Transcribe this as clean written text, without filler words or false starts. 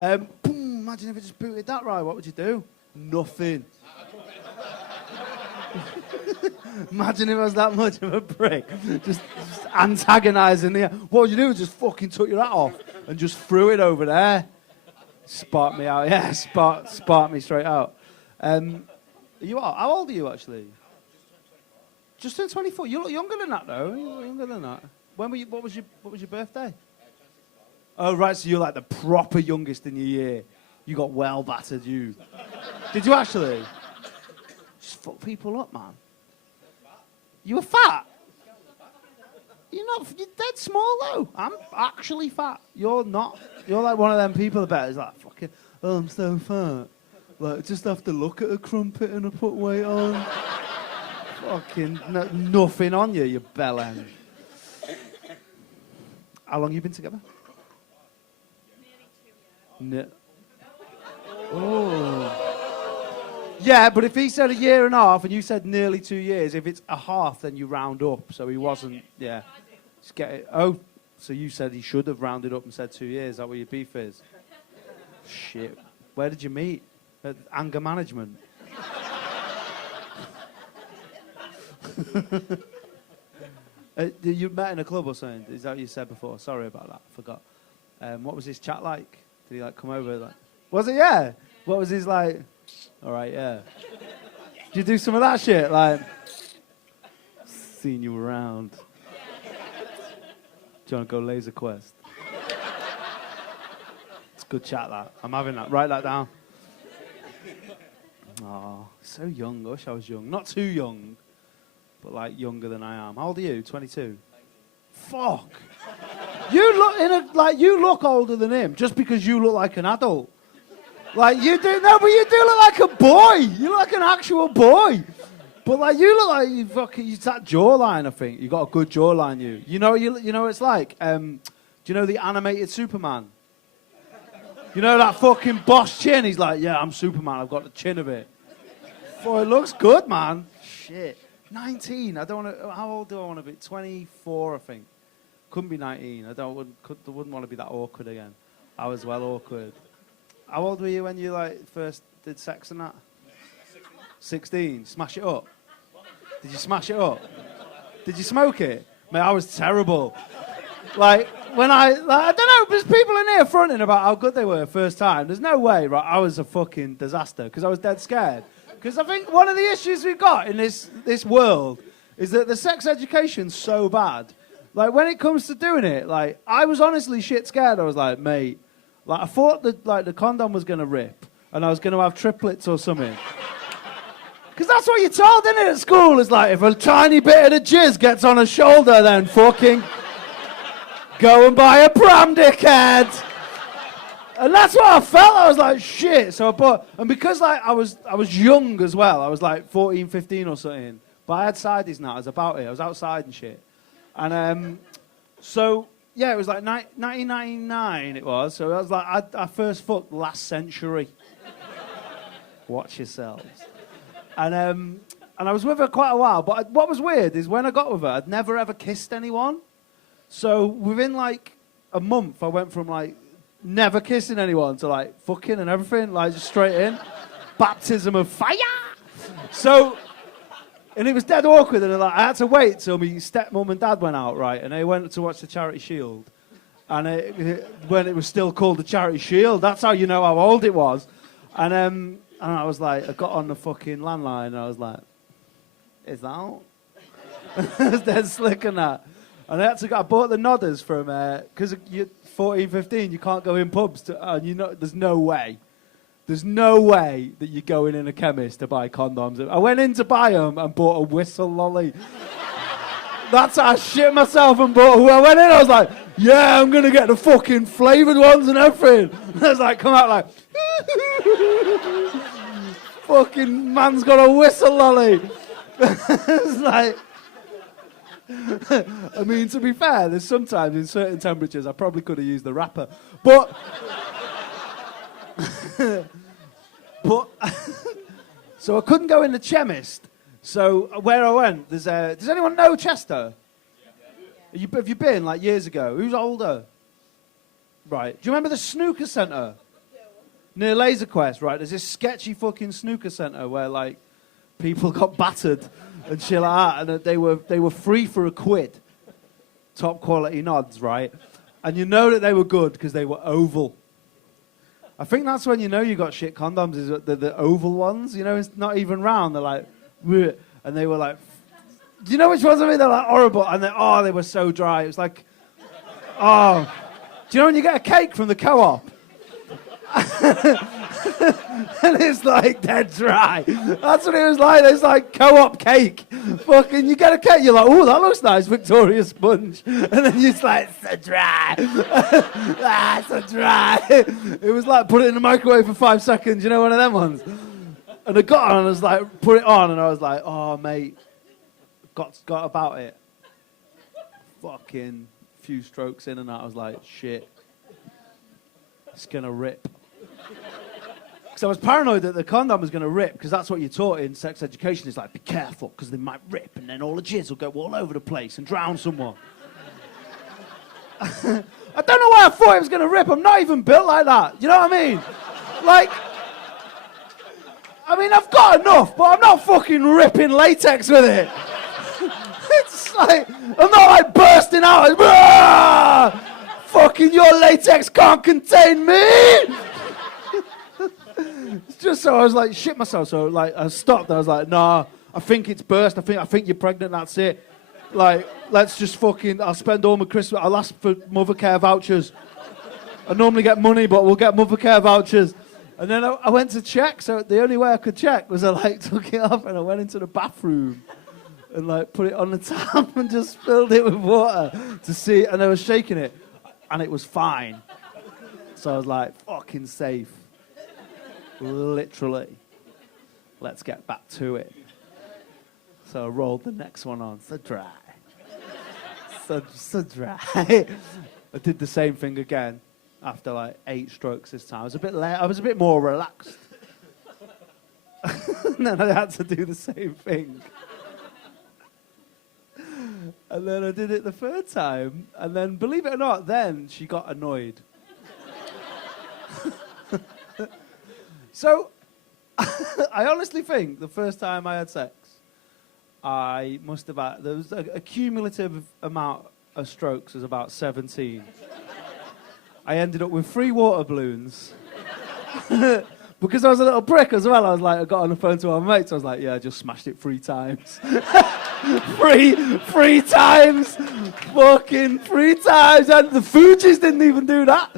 Imagine if it just booted that right. What would you do? Nothing. Imagine if I was that much of a prick. Just antagonising the... What would you do? Just fucking took your hat off and just threw it over there. Spark me out. Yeah, spark me straight out. How old are you, actually? Just turned 24. You look younger than that, though. You look younger than that. What was your birthday? Oh, right, so you're like the proper youngest in your year. You got well battered, you. Did you actually? Just fuck people up, man. You were fat? You're dead small, though. I'm actually fat. You're not. You're like one of them people that is like, fucking, oh, I'm so fat. Like, just have to look at a crumpet and I put weight on. Fucking nothing on you, you bellend. How long have you been together? Nearly 2 years. Oh. Yeah, but if he said a year and a half and you said nearly 2 years, if it's a half, then you round up. So he wasn't, yeah. Just get it. Oh, so you said he should have rounded up and said 2 years. Is that what your beef is? Shit. Where did you meet? At anger management. You met in a club or something? Is that what you said before? Sorry about that. I forgot. What was his chat like? Did he like come over? Like, was it? Yeah. What was his like? All right, yeah. Did you do some of that shit? Like, seeing you around. Do you want to go laser quest? It's good chat, that. I'm having that. Write that down. Oh, so young. I wish I was young. Not too young, but like younger than I am. How old are you? 22. Fuck. You look older than him just because you look like an adult. Like you do. No, but you do look like a boy. You look like an actual boy. But like you look like it's that jawline. I think you got a good jawline. You know what it's like. Do you know the animated Superman? You know that fucking boss chin? He's like, yeah, I'm Superman. I've got the chin of it. Boy, it looks good, man. Shit. 19. I don't want to. How old do I want to be? 24, I think. Couldn't be 19. I wouldn't want to be that awkward again. I was well awkward. How old were you when you like first did sex and that? 16. Smash it up. Did you smash it up? Did you smoke it? Mate, I was terrible. Like when I don't know, there's people in here fronting about how good they were first time. There's no way, right? I was a fucking disaster because I was dead scared. Because I think one of the issues we've got in this world is that the sex education's so bad. Like, when it comes to doing it, like, I was honestly shit scared. I was like, mate, like, I thought that, like, the condom was going to rip and I was going to have triplets or something. Because that's what you're told, isn't it, at school? It's like, if a tiny bit of the jizz gets on a shoulder, then fucking go and buy a pram, dickhead. And that's what I felt. I was like, shit. So I bought, and because like I was young as well. I was like 14, 15 or something. But I had sidies now. I was about it. I was outside and shit. And so yeah, it was like 1999. It was. So I was like, I first fucked last century. Watch yourselves. And I was with her quite a while. But what was weird is when I got with her, I'd never ever kissed anyone. So within like a month, I went from like never kissing anyone to like fucking and everything, like just straight in. Baptism of fire! So, and it was dead awkward, and like, I had to wait till my stepmom and dad went out, right? And they went to watch the Charity Shield. And when it was still called the Charity Shield, that's how you know how old it was. And I was like, I got on the fucking landline, and I was like, is that out? I was dead slick on that. And I bought the nodders from, because you're 14, 15, you can't go in pubs, and there's no way that you're going in a chemist to buy condoms. I went in to buy them and bought a whistle lolly. That's how I shit myself and bought. I went in, I was like, yeah, I'm going to get the fucking flavoured ones and everything. And I was like, come out like, fucking man's got a whistle lolly. It's like, I mean, to be fair, there's sometimes in certain temperatures I probably could have used the wrapper. But so I couldn't go in the chemist. So where I went, does anyone know Chester? Have you been like years ago? Who's older? Right. Do you remember the snooker centre? near Laser Quest, right, there's this sketchy fucking snooker centre where, like, people got battered and shit like that, and they were free for £1. Top quality nods, right? And you know that they were good because they were oval. I think that's when you know you got shit condoms, is the oval ones. You know, it's not even round. They're like, bleh. And they were like, do you know which ones I mean? They're like horrible. And they were so dry. It was like, oh. Do you know when you get a cake from the co-op? And it's like dead dry. That's what it was like. It's like co-op cake. Fucking, you get a cake, you're like, oh, that looks nice, Victoria sponge. And then you're just like, it's so dry. So dry. It was like, put it in the microwave for 5 seconds, you know, one of them ones. And I got on and I was like, put it on, and I was like, oh, mate, got about it. Fucking few strokes in and out, I was like, shit. It's gonna rip. Because I was paranoid that the condom was going to rip, because that's what you're taught in sex education. Is like, be careful, because they might rip, and then all the jizz will go all over the place and drown someone. I don't know why I thought it was going to rip. I'm not even built like that. You know what I mean? Like, I mean, I've got enough, but I'm not fucking ripping latex with it. It's like, I'm not like bursting out. Like, fucking your latex can't contain me. Just so I was like, shit myself. So like, I stopped. I was like, nah, I think it's burst. I think you're pregnant. That's it. Like, let's just fucking. I'll spend all my Christmas. I'll ask for mother care vouchers. I normally get money, but we'll get mother care vouchers. And then I went to check. So the only way I could check was I like took it off and I went into the bathroom and like put it on the tap and just filled it with water to see. And I was shaking it, and it was fine. So I was like, fucking safe. Literally. Let's get back to it. So I rolled the next one on. So dry. So dry. I did the same thing again after like 8 strokes this time. I was a bit more relaxed. And then I had to do the same thing. And then I did it the 3rd time. And then, believe it or not, then she got annoyed. So, I honestly think the first time I had sex, I must have had, there was a cumulative amount of strokes was about 17. I ended up with 3 water balloons. Because I was a little prick as well. I was like, I got on the phone to my mates. I was like, yeah, I just smashed it 3 times. three times. Fucking 3 times. And the Fugees didn't even do that.